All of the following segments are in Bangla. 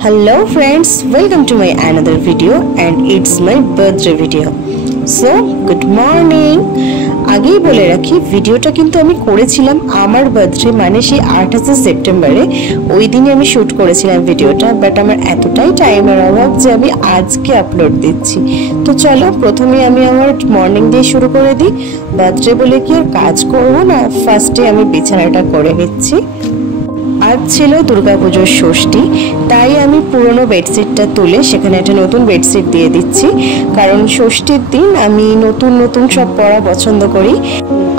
Hello friends, welcome to my another video and it's my birthday video. So good morning. আগেই বলে রাখি ভিডিওটা কিন্তু আমি করেছিলাম আমার বার্থডে মানে সেই 28 সেপ্টেম্বরে ওই দিনে আমি শুট করেছিলাম ভিডিওটা, বাট আমার এতটাই টাইমের অভাব যে আমি আজকে আপলোড দিচ্ছি। তো চলো প্রথমে আমি আমার মর্নিং দিয়ে শুরু করে দিই। বার্থডে বলে কি আর কাজ করব না, ফার্স্টে আমি বিছানাটা করে নিচ্ছি। আজ ছিল দুর্গাপুজোর ষষ্ঠী, তাই আমি পুরনো বেডশিটটা তুলে সেখানে একটা নতুন বেডশিট দিয়ে দিচ্ছি, কারণ ষষ্ঠীর দিন আমি নতুন নতুন সব পরা পছন্দ করি।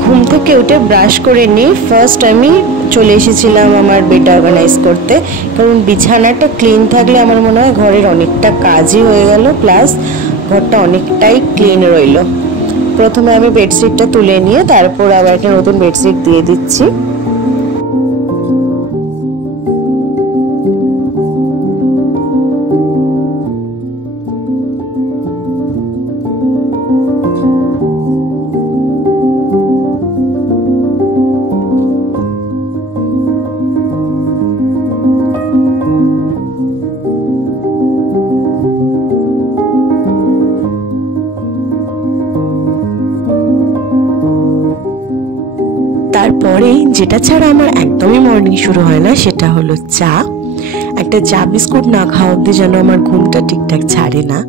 ঘুম থেকে উঠে ব্রাশ করে নিয়ে ফার্স্ট আমি চলে এসেছিলাম আমার বেড অর্গানাইজ করতে, কারণ বিছানাটা ক্লিন থাকলে আমার মনে হয় ঘরের অনেকটা কাজই হয়ে গেল, প্লাস ঘরটা অনেকটাই ক্লিন রইল। প্রথমে আমি বেডশিটটা তুলে নিয়ে তারপর আবার একটা নতুন বেডশিট দিয়ে দিচ্ছি। তারপরে যেটা ছাড়া আমার একদমই মর্নিং শুরু হয় না সেটা হলো চা। একটা চা বিস্কুট না খাওয়া অবধি যেন আমার ঘুমটা ঠিকঠাক ছাড়ে না।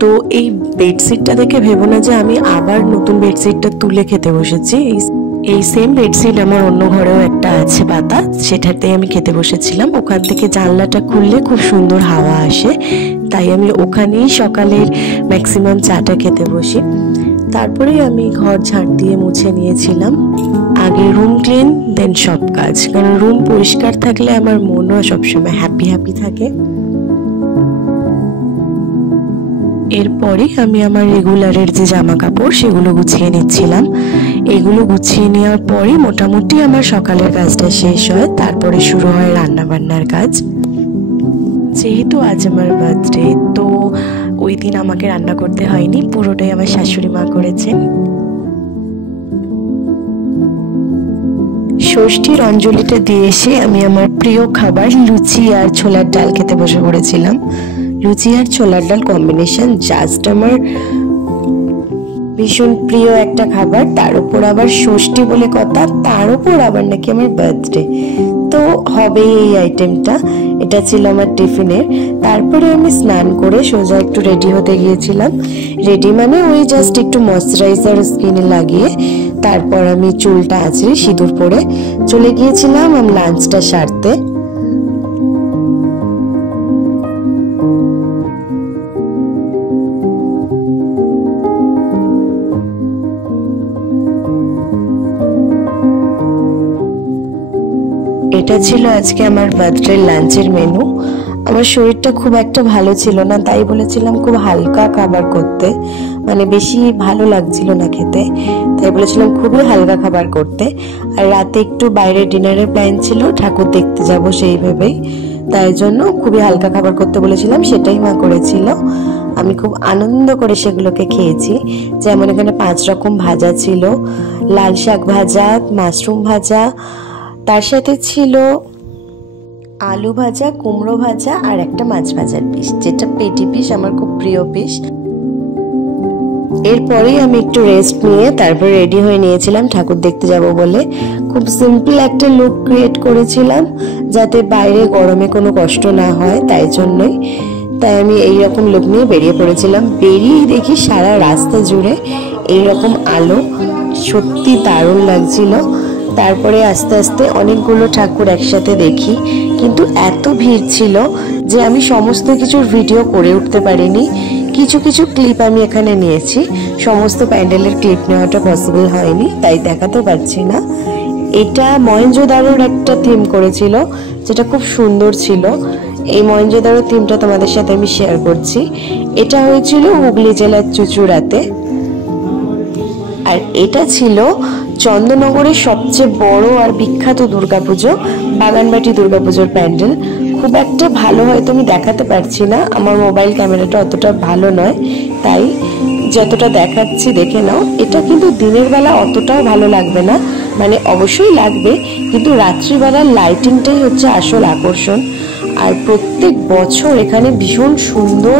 তো এই বেডশিটটা দেখে ভেবো না যে আমি আবার নতুন বেডশিটটা তুলে খেতে বসেছি। এই সেম বেডশিট আমার অন্য ঘরেও একটা আছে পাতা, সেটাতে আমি খেতে বসেছিলাম। ওখান থেকে জানলাটা খুললে খুব সুন্দর হাওয়া আসে, তাই আমি ওখানেই সকালের ম্যাক্সিমাম চাটা খেতে বসি। তারপরে আমি ঘর ঝাড় দিয়ে মুছে নিয়েছিলাম। আগে রুম ক্লিন, দেন সব কাজ, কারণ রুম পরিষ্কার থাকলে আমার মনও সবসময় হ্যাপি হ্যাপি থাকে। এরপরে আমি আমার রেগুলারের যে জামা কাপড় সেগুলো গুছিয়ে নিচ্ছিলাম। এগুলো গুছিয়ে নেওয়ার পরে মোটামুটি আমার সকালের কাজটা শেষ হয়, তারপরে শুরু হয় রান্না বান্নার কাজ। যেহেতু আজ আমার বার্থডে, তো ওই দিন আমাকে রান্না করতে হয়নি, পুরোটাই আমার শাশুড়ি মা করেছেন। ষষ্ঠীর অঞ্জলিটা দিয়ে এসে আমি আমার প্রিয় খাবার লুচি আর ছোলার ডাল খেতে বসে পড়েছিলাম। লুচি আর ছোলার ডাল কম্বিনেশন জাস্ট আমার ভীষণ প্রিয় একটা খাবার, তার উপর আবার ষষ্ঠী বলে কথা, তার উপর আবার নাকি আমার বার্থডে, তো হবে এই আইটেমটা। এটা ছিল আমার টিফিনের। তারপরে আমি স্নান করে সোজা একটু রেডি হতে গিয়েছিলাম। রেডি মানে ওই জাস্ট একটু ময়শ্চারাইজার স্কিনে লাগিয়ে তারপর আমি চুলটা আঁচড়ে সিঁদুর পরে চলে গিয়েছিলাম আমি লাঞ্চটা সারতে। এটা ছিল আজকে আমার বার্থডে লাঞ্চের মেনু। আমার শরীরটা খুব একটা ভালো ছিল না, তাই বলেছিলাম খুব হালকা খাবার করতে, মানে বেশি ভালো লাগছিল না খেতে, তাই বলেছিলাম খুবই হালকা খাবার করতে। আর রাতে একটু বাইরে ডিনারের প্ল্যান ছিল, ঠাকুর দেখতে যাব সেই ভেবেই, তাই জন্য খুবই হালকা খাবার করতে বলেছিলাম, সেটাই মা করেছিল। আমি খুব আনন্দ করে সেগুলোকে খেয়েছি। যেমন এখানে 5 রকম ভাজা ছিল, লাল শাক ভাজা, মাশরুম ভাজা, তার সাথে ছিল আলু ভাজা, কুমড়ো ভাজা আর একটা মাছ ভাজার পিস, যেটা পেটি পিস, আমার খুব প্রিয় পিস। এরপরেই আমি একটু রেস্ট নিয়ে তারপর রেডি হয়ে নিয়েছিলাম ঠাকুর দেখতে যাব বলে। খুব সিম্পল একটা লুক ক্রিয়েট করেছিলাম যাতে বাইরে গরমে কোনো কষ্ট না হয়, তাই জন্যই। তাই আমি এইরকম লুক নিয়ে বেরিয়ে পড়েছিলাম। বেরিয়েই দেখি সারা রাস্তা জুড়ে এইরকম আলো, সত্যি দারুণ লাগছিল। তারপরে আস্তে আস্তে অনেকগুলো ঠাকুর একসাথে দেখি, কিন্তু এত ভিড় ছিল যে আমি সমস্ত কিছুর ভিডিও করে উঠতে পারিনি। কিছু কিছু ক্লিপ আমি এখানে নিয়েছি, সমস্ত প্যান্ডেলের ক্লিপ নেওয়াটা পসিবল হয়নি, তাই দেখাতে পারছি না। এটা মহেঞ্জোদারোর একটা থিম করেছিল, যেটা খুব সুন্দর ছিল। এই মহেঞ্জোদারোর থিমটা তোমাদের সাথে আমি শেয়ার করছি। এটা হয়েছিল হুগলি জেলার চুঁচুড়াতে, আর এটা ছিল চন্দননগরের সবচেয়ে বড় আর বিখ্যাত দুর্গাপুজো, বাগানবাটি দুর্গাপুজোর প্যান্ডেল। খুব একটা ভালো হয়তো আমি দেখাতে পারছি না, আমার মোবাইল ক্যামেরাটা অতটা ভালো নয়, তাই যতটা দেখাচ্ছি দেখে নাও। এটা কিন্তু দিনের বেলা অতটাও ভালো লাগবে না, মানে অবশ্যই লাগবে, কিন্তু রাত্রিবেলার লাইটিংটাই হচ্ছে আসল আকর্ষণ। আর প্রত্যেক বছর এখানে ভীষণ সুন্দর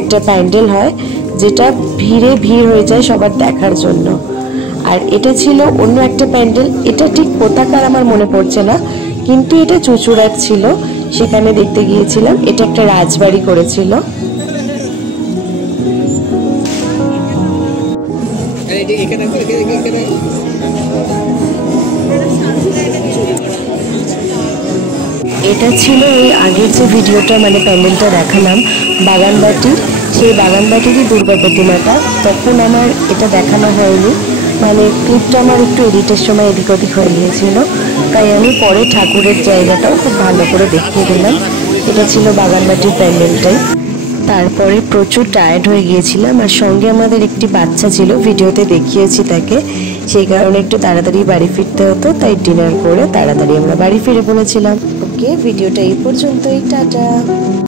একটা প্যান্ডেল হয়, যেটা ভিড়ে ভিড় হয়ে যায় সবার দেখার জন্য। আর এটা ছিল অন্য একটা প্যান্ডেল, এটা ঠিক কোথাকার আমার মনে পড়ছে না, কিন্তু এটা চুঁচুড়ার ছিল, সেখানে দেখতে গিয়েছিলাম। এটা একটা রাজবাড়ি করেছিল। এটা ছিল ওই আগের যে ভিডিওটা মানে প্যান্ডেলটা দেখালাম বাগানবাটির, সেই বাগানবাটিরই দুর্গা প্রতিমাটা। তখন আমার এটা দেখানো হয়নি, মানে ক্লিপটা আমার একটু এডিটের সময় এদিক ওদিক হয়ে গিয়েছিল, তাই আমি পরে ঠাকুরের জায়গাটাও খুব ভালো করে দেখিয়ে দিলাম। এটা ছিল বাগানবাটির প্যান্ডেলটাই। তারপরে প্রচুর টায়ার্ড হয়ে গিয়েছিলাম, আর সঙ্গে আমাদের একটি বাচ্চা ছিল, ভিডিওতে দেখিয়েছি তাকে, সেই কারণে একটু তাড়াতাড়ি বাড়ি ফিরতে হতো, তাই ডিনার করে তাড়াতাড়ি আমরা বাড়ি ফিরে পড়েছিলাম। ওকে, ভিডিওটা এই পর্যন্তই, টাটা।